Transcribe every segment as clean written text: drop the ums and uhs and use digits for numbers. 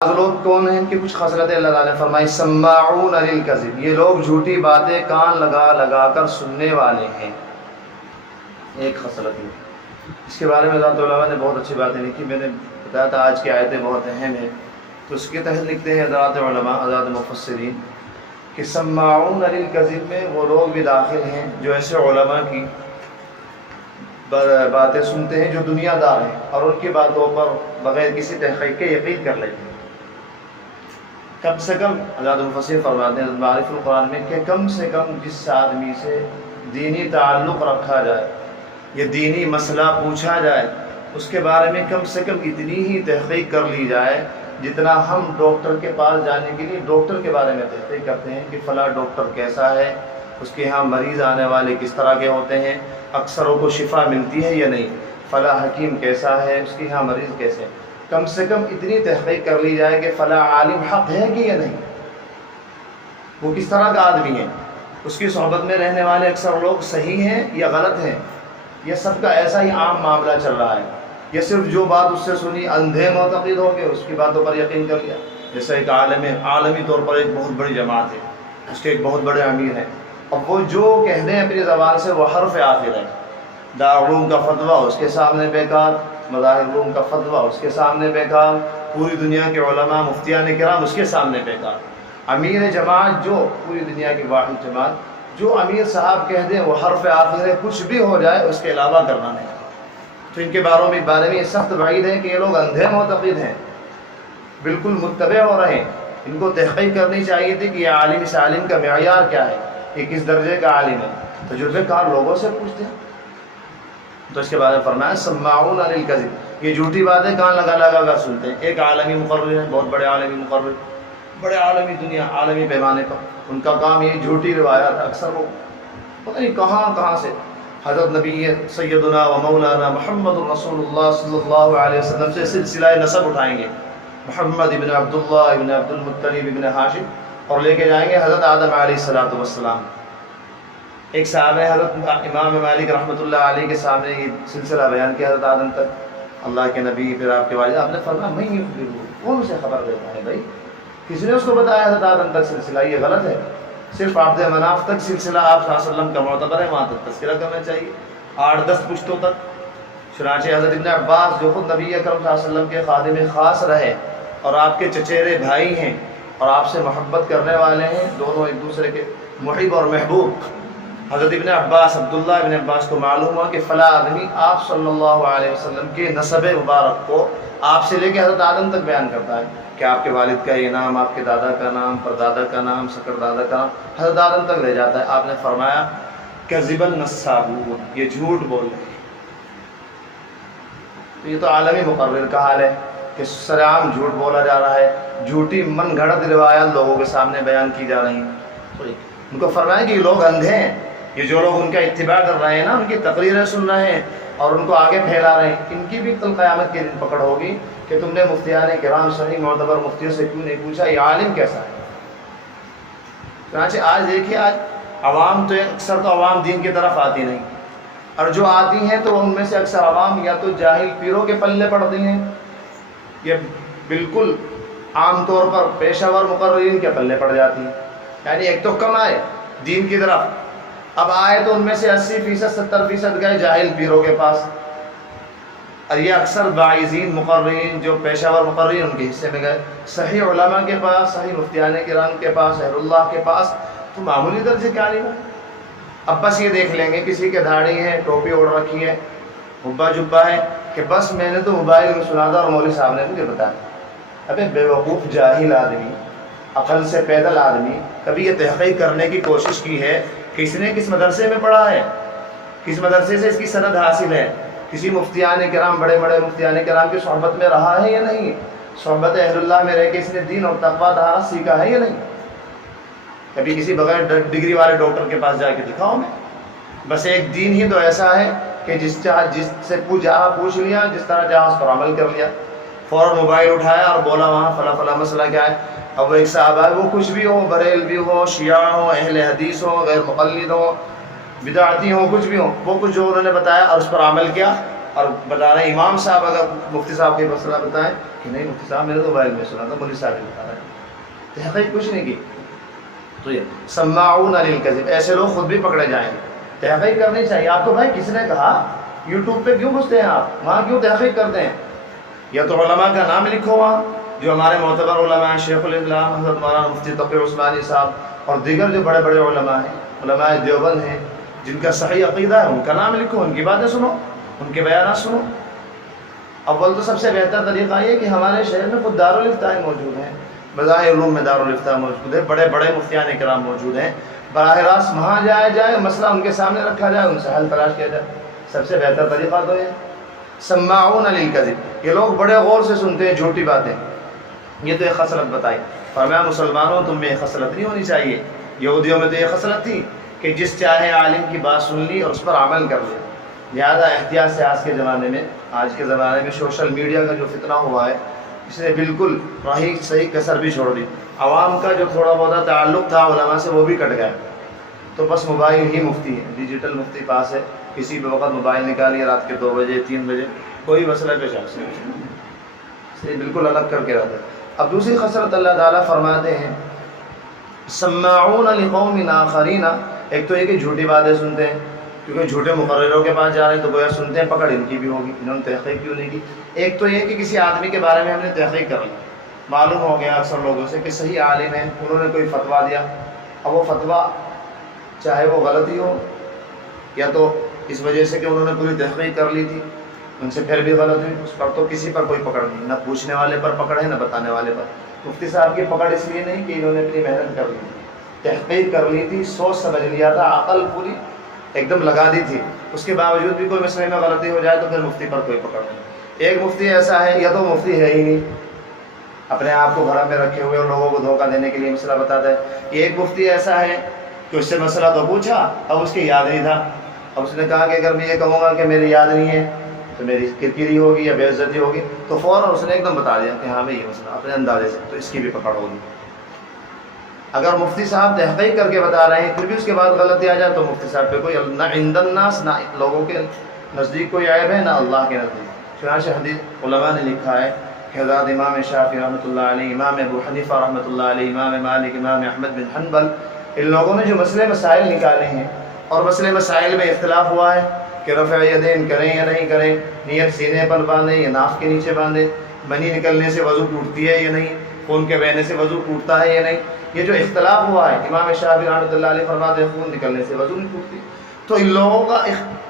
لوگ کون ہیں؟ ان کی کچھ خصلتیں اللہ تعالیٰ نے فرمائی سماعون للکذب، یہ لوگ جھوٹی باتیں کان لگا لگا کر سننے والے ہیں. ایک خصلت ہے. اس کے بارے میں حضرات علماء نے بہت اچھی باتیں لکھی. میں نے بتایا تھا آج کی آیتیں بہت اہم ہیں، تو اس کے تحت لکھتے ہیں حضرات علماء، حضرات مفسرین کہ سماعون للکذب میں وہ لوگ بھی داخل ہیں جو ایسے علماء کی باتیں سنتے ہیں جو دنیا دار ہیں اور ان کی باتوں پر بغیر کسی تحقیق کے یقین کر لیتے ہیں. کم سے کم حضرات مفسر فرماتے ہیں معرف القرآن میں کہ کم سے کم جس آدمی سے دینی تعلق رکھا جائے یا دینی مسئلہ پوچھا جائے اس کے بارے میں کم سے کم اتنی ہی تحقیق کر لی جائے جتنا ہم ڈاکٹر کے پاس جانے کے لیے ڈاکٹر کے بارے میں تحقیق کرتے ہیں کہ فلاں ڈاکٹر کیسا ہے، اس کے ہاں مریض آنے والے کس طرح کے ہوتے ہیں، اکثروں کو شفا ملتی ہے یا نہیں، فلاں حکیم کیسا ہے، اس کے ہاں مریض کیسے ہیں. کم سے کم اتنی تحقیق کر لی جائے کہ فلاں عالم حق ہے کہ یا نہیں، وہ کس طرح کا آدمی ہے، اس کی صحبت میں رہنے والے اکثر لوگ صحیح ہیں یا غلط ہیں، یہ سب کا ایسا ہی عام معاملہ چل رہا ہے، یا صرف جو بات اس سے سنی اندھے معتقد ہو کے اس کی باتوں پر یقین کر لیا. جیسے ایک عالمی طور پر ایک بہت بڑی جماعت ہے، اس کے ایک بہت بڑے امیر ہیں، اب وہ جو کہہ دیں اپنی زبان سے وہ حرف آخر ہے. دارالعلوم کا فتویٰ اس کے سامنے بیکار، مظاہر علوم کا فتویٰ اس کے سامنے بیکار، پوری دنیا کے علماء مفتیان کرام اس کے سامنے بیکار. امیر جماعت جو پوری دنیا کی واحد جماعت، جو امیر صاحب کہہ دیں وہ حرف آخر ہے، کچھ بھی ہو جائے اس کے علاوہ کرنا نہیں. تو ان کے بارے میں یہ سخت وعید ہے کہ یہ لوگ اندھے معتقد ہیں، بالکل متبع ہو رہے ہیں. ان کو تحقیق کرنی چاہیے تھی کہ یہ عالم، اس عالم کا معیار کیا ہے، یہ کس درجے کا عالم ہے. تجربے کار لوگوں سے پوچھتے ہیں. تو اس کے بارے میں فرمایا سماعون للکذب، یہ جھوٹی باتیں کان لگا لگا کر سنتے ہیں. ایک عالمی مقرر ہیں، بہت بڑے عالمی مقرر، بڑے عالمی دنیا عالمی پیمانے پر، ان کا کام یہ جھوٹی روایات، اکثر وہ پتہ نہیں کہاں سے حضرت نبی سیدنا و مولانا محمد رسول اللہ صلی اللہ علیہ وسلم سے سلسلہ نسب اٹھائیں گے، محمد ابن عبداللہ ابن عبد المطلب ابن ہاشم، اور لے کے جائیں گے حضرت آدم علیہ السلام. ایک صاحب ہے حضرت امام مالک رحمۃ اللہ علیہ کے سامنے یہ سلسلہ بیان کیا حضرت آدم تک، اللہ کے نبی پھر آپ کے والد. آپ نے فرمایا میں کون سے خبر دیتا ہے بھائی، کس نے اس کو بتایا حضرت آدم تک سلسلہ، یہ غلط ہے. صرف عبد مناف تک سلسلہ آپ صلی اللہ علیہ وسلم کا معتبر ہے، وہاں تک تذکرہ کرنا چاہیے، 8-10 پشتوں تک. چنانچہ حضرت ابن عباس جو خود نبی اکرم صلی اللہ علیہ وسلم کے خادم خاص رہے اور آپ کے چچیرے بھائی ہیں اور آپ سے محبت کرنے والے ہیں، دونوں ایک دوسرے کے محب اور محبوب. حضرت ابن عباس عبداللہ ابن عباس کو معلوم ہوا کہ فلاں آدمی آپ صلی اللہ علیہ وسلم کے نسب مبارک کو آپ سے لے کے حضرت آدم تک بیان کرتا ہے کہ آپ کے والد کا یہ نام، آپ کے دادا کا نام، پردادا کا نام، سکر دادا کا نام، حضرت آدم تک لے جاتا ہے. آپ نے فرمایا کذب النسابون، یہ جھوٹ بول رہے ہیں. تو یہ تو عالمی مقرر کا حال ہے کہ سرعام جھوٹ بولا جا رہا ہے، جھوٹی من گھڑت روایات لوگوں کے سامنے بیان کی جا رہی ہیں. تو ان کو فرمایا کہ یہ لوگ اندھے ہیں، یہ جو لوگ ان کا اتباع کر رہے ہیں نا، ان کی تقریریں سن رہے ہیں اور ان کو آگے پھیلا رہے ہیں، ان کی بھی کل قیامت کے دن پکڑ ہوگی کہ تم نے مفتیان کرام صحیح معتبر مفتیوں سے کیوں نہیں پوچھا یہ عالم کیسا ہے. چنانچہ آج دیکھیے، آج عوام تو اکثر تو عوام دین کی طرف آتی نہیں، اور جو آتی ہیں تو ان میں سے اکثر عوام یا تو جاہل پیروں کے پلے پڑتی ہیں یا بالکل عام طور پر پیشہ ور مقررین کے پلے پڑ جاتی ہیں. یعنی ایک تو کم آئے دین کی طرف، اب آئے تو ان میں سے 80% 70% گئے جاہل پیروں کے پاس، اور یہ اکثر باعثین مقررین جو پیشہ ور مقررین ان کے حصے میں گئے. صحیح علماء کے پاس، صحیح مفتیان کرام کے پاس، اہل اللہ کے پاس تو معمولی درجے کا عالم ہے. اب بس یہ دیکھ لیں گے کسی کے داڑھی ہے، ٹوپی اوڑھ رکھی ہے، حبا جبا ہے، کہ بس میں نے تو موبائل میں سنا تھا اور مولوی صاحب نے مجھے بتایا. ابے بیوقوف جاہل آدمی، عقل سے پیدل آدمی، کبھی یہ تحقیق کرنے کی کوشش کی ہے کہ اس نے کس مدرسے میں پڑھا ہے، کس مدرسے سے اس کی سند حاصل ہے، کسی مفتیان کرام، بڑے بڑے مفتیان کرام کی صحبت میں رہا ہے یا نہیں، صحبت اہل اللہ میں رہ کے اس نے دین اور تقویٰ طہارت سیکھا ہے یا نہیں. کبھی کسی بغیر ڈگری والے ڈاکٹر کے پاس جا کے دکھاؤ میں. بس ایک دین ہی تو ایسا ہے کہ جس سے پوچھ لیا، جس طرح چاہا اس پر عمل کر لیا، فوراً موبائل اٹھایا اور بولا وہاں فلاں مسئلہ کیا ہے. اب وہ ایک صاحب ہے، وہ کچھ بھی ہو، بریلوی ہو، شیعہ ہو، اہل حدیث ہو، غیر مقلد ہو، بدعتی ہو، کچھ بھی ہو، وہ کچھ جو انہوں نے بتایا اور اس پر عمل کیا اور بتا رہے ہیں امام صاحب اگر مفتی صاحب کے مسئلہ بتائیں کہ نہیں مفتی صاحب میرے تو موبائل میں سنا تھا مولوی صاحب نے بتا رہے ہیں، تحقیق کچھ نہیں کی. تو یہ سماعون للکذب، ایسے لوگ خود بھی پکڑے جائیں گے. تحقیق کرنی چاہیے آپ کو. بھائی کس نے کہا یوٹیوب پہ کیوں گھستے ہیں آپ، وہاں کیوں تحقیق کرتے ہیں؟ یا تو علماء کا نام لکھو وہاں جو ہمارے معتبر علماء ہیں، شیخ الاسلام حضرت مولانا مفتی تقی عثمانی صاحب اور دیگر جو بڑے بڑے علماء ہیں، علماء دیوبند ہیں جن کا صحیح عقیدہ ہے، ان کا نام لکھو، ان کی باتیں سنو، ان کے بیانات سنو. اول تو سب سے بہتر طریقہ یہ کہ ہمارے شہر میں خود دارالافتاء موجود ہیں، مذاہب علوم میں دارالافتاء موجود ہے، بڑے بڑے مفتیان کرام موجود ہیں. براہ راست وہاں جایا جائے، مسئلہ ان کے سامنے رکھا جائے، ان سے حل تلاش کیا جائے. سب سے بہتر طریقہ تو یہ. سماعون للکذب، یہ لوگ بڑے غور سے سنتے ہیں جھوٹی باتیں. یہ تو ایک خصلت بتائی. فرمایا مسلمانوں تم میں یہ خصلت نہیں ہونی چاہیے. یہودیوں میں تو یہ خصلت تھی کہ جس چاہے عالم کی بات سن لی اور اس پر عمل کر لیا. لہٰذا احتیاط سے آج کے زمانے میں سوشل میڈیا کا جو فتنہ ہوا ہے، اس نے بالکل راہی صحیح کسر بھی چھوڑ دی. عوام کا جو تھوڑا بہت تعلق تھا علماء سے وہ بھی کٹ گیا. تو بس موبائل ہی مفتی ہے، ڈیجیٹل مفتی پاس ہے، کسی بھی وقت موبائل نکالیے رات کے 2 بجے 3 بجے کوئی مسئلہ پیش آ سکتا ہے، بالکل الگ کر کے رہتا ہے. اب دوسری خصلت اللہ تعالیٰ فرماتے ہیں سماعون لقوم آخرین. ایک تو یہ کہ جھوٹی باتیں سنتے ہیں، کیونکہ جھوٹے مقرروں کے پاس جا رہے ہیں تو گویا سنتے ہیں، پکڑ ان کی بھی ہوگی، انہوں نے تحقیق کیوں نہیں کی. ایک تو یہ کہ کسی آدمی کے بارے میں ہم نے تحقیق کر لی، معلوم ہو گیا اکثر لوگوں سے کہ صحیح عالم ہے، انہوں نے کوئی فتویٰ دیا. اب وہ فتویٰ چاہے وہ غلطی ہو یا تو اس وجہ سے کہ انہوں نے پوری تحقیق کر لی تھی، ان سے پھر بھی غلط ہوئی، اس پر تو کسی پر کوئی پکڑ نہیں، نہ پوچھنے والے پر پکڑ ہے نہ بتانے والے پر. مفتی صاحب کی پکڑ اس لیے نہیں کہ انہوں نے اپنی محنت کر لی، تحقیق کر لی تھی، سوچ سمجھ لیا تھا، عقل پوری ایک دم لگا دی تھی. اس کے باوجود بھی کوئی مسئلے میں غلطی ہو جائے تو پھر مفتی پر کوئی پکڑ نہیں. ایک مفتی ایسا ہے یا تو مفتی ہے ہی نہیں، اپنے آپ کو گھر میں رکھے ہوئے اور لوگوں کو دھوکہ دینے کے لیے مسئلہ بتاتا ہے. ایک مفتی ایسا ہے کہ اس سے مسئلہ تو پوچھا، اب اس کی یاد نہیں تھا، اب اس نے کہا کہ اگر میں یہ کہوں گا کہ میری یاد نہیں ہے تو میری کرکری ہوگی یا بے عزتی ہوگی، تو فوراً اس نے ایک دم بتا دیا کہ ہاں میں یہ مسئلہ اپنے اندازے سے، تو اس کی بھی پکڑ ہوگی. اگر مفتی صاحب تحقیق کر کے بتا رہے ہیں پھر بھی اس کے بعد غلطی آ جائے تو مفتی صاحب پہ کوئی نہ عند الناس، نہ لوگوں کے نزدیک کوئی عیب ہے، نہ اللہ کے نزدیک. چنانچہ حدیث علماء نے لکھا ہے کہ حضرت امام شافعی رحمۃ اللہ علیہ، امام ابو حنیفہ رحمۃ اللہ علیہ، امام مالک، امام احمد بن حنبل، ان لوگوں نے جو مسئلے مسائل نکالے ہیں اور مسئلے مسائل میں اختلاف ہوا ہے کہ رفع یدین کریں یا نہیں کریں، نیت سینے پر باندھیں یا ناف کے نیچے باندھیں، منی نکلنے سے وضو ٹوٹتی ہے یا نہیں، خون کے بہنے سے وضو ٹوٹتا ہے یا نہیں، یہ جو اختلاف ہوا ہے امام شافعی رحمۃ اللہ علیہ فرماتے ہیں خون نکلنے سے وضو نہیں ٹوٹتی. تو ان لوگوں کا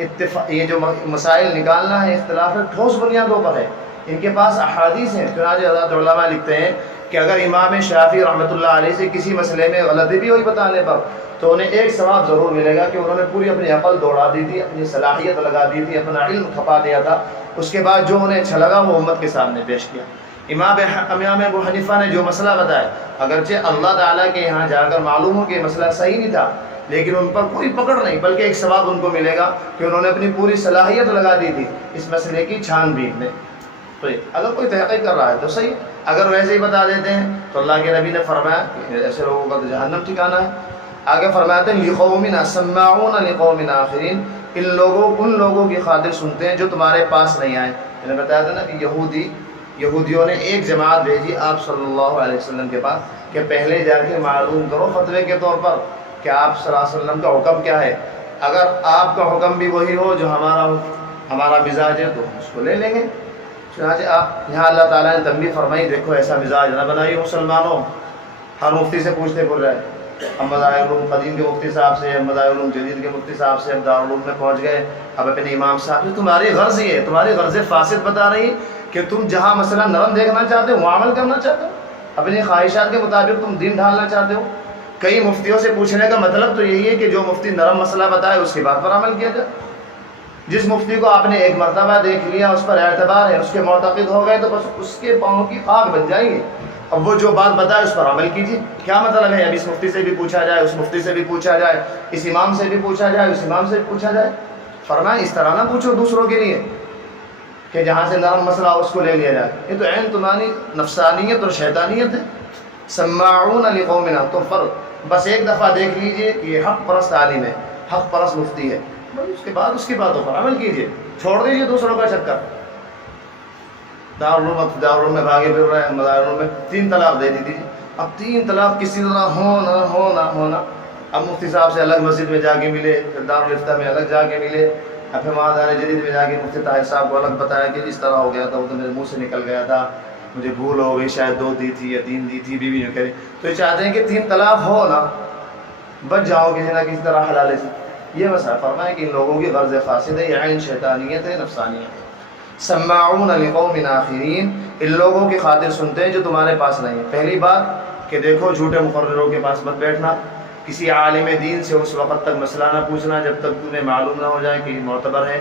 اتفاق، یہ جو مسائل نکالنا ہے اختلاف ہے ٹھوس بنیادوں پر ہے، ان کے پاس احادیث ہیں. چنانچہ حضرت علماء لکھتے ہیں کہ اگر امام شافعی رحمۃ اللہ علیہ سے کسی مسئلے میں غلطی بھی ہوئی بتانے پر تو انہیں ایک ثواب ضرور ملے گا کہ انہوں نے پوری اپنی عقل دوڑا دی تھی، اپنی صلاحیت لگا دی تھی، اپنا علم کھپا دیا تھا، اس کے بعد جو انہیں اچھا لگا وہ امت کے سامنے پیش کیا. امام ابو حنیفہ نے جو مسئلہ بتایا، اگرچہ اللہ تعالیٰ کے یہاں جا کر معلوم ہو کہ یہ مسئلہ صحیح نہیں تھا، لیکن ان پر کوئی پکڑ نہیں، بلکہ ایک ثواب ان کو ملے گا کہ انہوں نے اپنی پوری صلاحیت لگا دی تھی اس مسئلے کی چھان بین میں. تو اگر کوئی تحقیق کر رہا ہے تو صحیح، اگر ویسے ہی بتا دیتے ہیں تو اللہ کے نبی نے فرمایا کہ ایسے لوگوں کا تو جہنم ٹھکانا ہے. آگے فرماتے ہیں لقوم سماعون لقوم آخرین، ان لوگوں کی خاطر سنتے ہیں جو تمہارے پاس نہیں آئے. میں نے بتایا تھا نا کہ یہودیوں نے ایک جماعت بھیجی آپ صلی اللہ علیہ وسلم کے پاس کہ پہلے جا کے معلوم کرو فتوے کے طور پر کہ آپ صلی اللہ علیہ وسلم کا حکم کیا ہے. اگر آپ کا حکم بھی وہی ہو جو ہمارا مزاج ہے تو ہم اس کو لے لیں گے. چنانچہ یہاں اللہ تعالیٰ نے تنبیہ فرمائی دیکھو ایسا مزاج نہ بنائیے مسلمانوں. ہر مفتی سے پوچھتے پھر رہے، اب مذاہب علوم قدیم کے مفتی صاحب سے، اب مذاہب علوم جدید کے مفتی صاحب سے، اب دارالعلوم میں پہنچ گئے، اب اپنے امام صاحب سے. تمہاری غرض یہ ہے، تمہاری غرض فاسد بتا رہی ہے کہ تم جہاں مسئلہ نرم دیکھنا چاہتے ہو وہاں عمل کرنا چاہتے ہو، اپنی خواہشات کے مطابق تم دین ڈھالنا چاہتے ہو. کئی مفتیوں سے پوچھنے کا مطلب تو یہی ہے کہ جو مفتی نرم مسئلہ بتائے اس کی بات پر عمل کیا جائے. جس مفتی کو آپ نے ایک مرتبہ دیکھ لیا، اس پر اعتبار ہے، اس کے معتقد ہو گئے تو بس اس کے پاؤں کی خاک بن جائیں گے. اب وہ جو بات بتائے اس پر عمل کیجیے. کیا مطلب ہے اب اس مفتی سے بھی پوچھا جائے، اس مفتی سے بھی پوچھا جائے، اس امام سے بھی پوچھا جائے، اس امام سے بھی پوچھا جائے. فرمایا اس طرح نہ پوچھو دوسروں کے لیے کہ جہاں سے نرم مسئلہ اس کو لے لیا جائے. یہ تو عین تمہاری نفسانیت اور شیطانیت ہے. سماعون لقوم، تو بس ایک دفعہ دیکھ لیجئے کہ یہ حق پرست عالم ہے، حق پرست مفتی ہے، اس کے بعد اس کی باتوں پر عمل کیجیے. چھوڑ دیجیے دوسروں کا چکر. دارالعلوم میں بھاگے پھر رہے ہیں, مدارالعلوم میں 3 طلاق دے دی دیجیے. اب 3 طلاق کسی طرح ہونا. اب مفتی صاحب سے الگ مسجد میں جا کے ملے, پھر دارالفتہ میں الگ جا کے ملے, اب پھر وہاں دار جدید میں جا کے مفتی طاہر صاحب کو الگ بتایا کہ اس طرح ہو گیا تھا, وہ تو میرے منہ سے نکل گیا تھا, مجھے بھول ہو گئی, شاید 2 دی تھی یا 3 دی تھی, بیوی نے کرے. تو یہ چاہتے ہیں کہ 3 طلاق ہو نا, بچ جاؤ کسی نہ کسی طرح حلالے سے. یہ مسئلہ فرمایا کہ ان لوگوں کی غرض فاسد ہے, یہ عین شیطانیت ہے, نفسانیت ہے. سماعون لقوم آخرین, ان لوگوں کی خاطر سنتے ہیں جو تمہارے پاس نہیں ہے. پہلی بات کہ دیکھو جھوٹے مقرروں کے پاس مت بیٹھنا, کسی عالم دین سے اس وقت تک مسئلہ نہ پوچھنا جب تک تمہیں معلوم نہ ہو جائے کہ یہ معتبر ہے.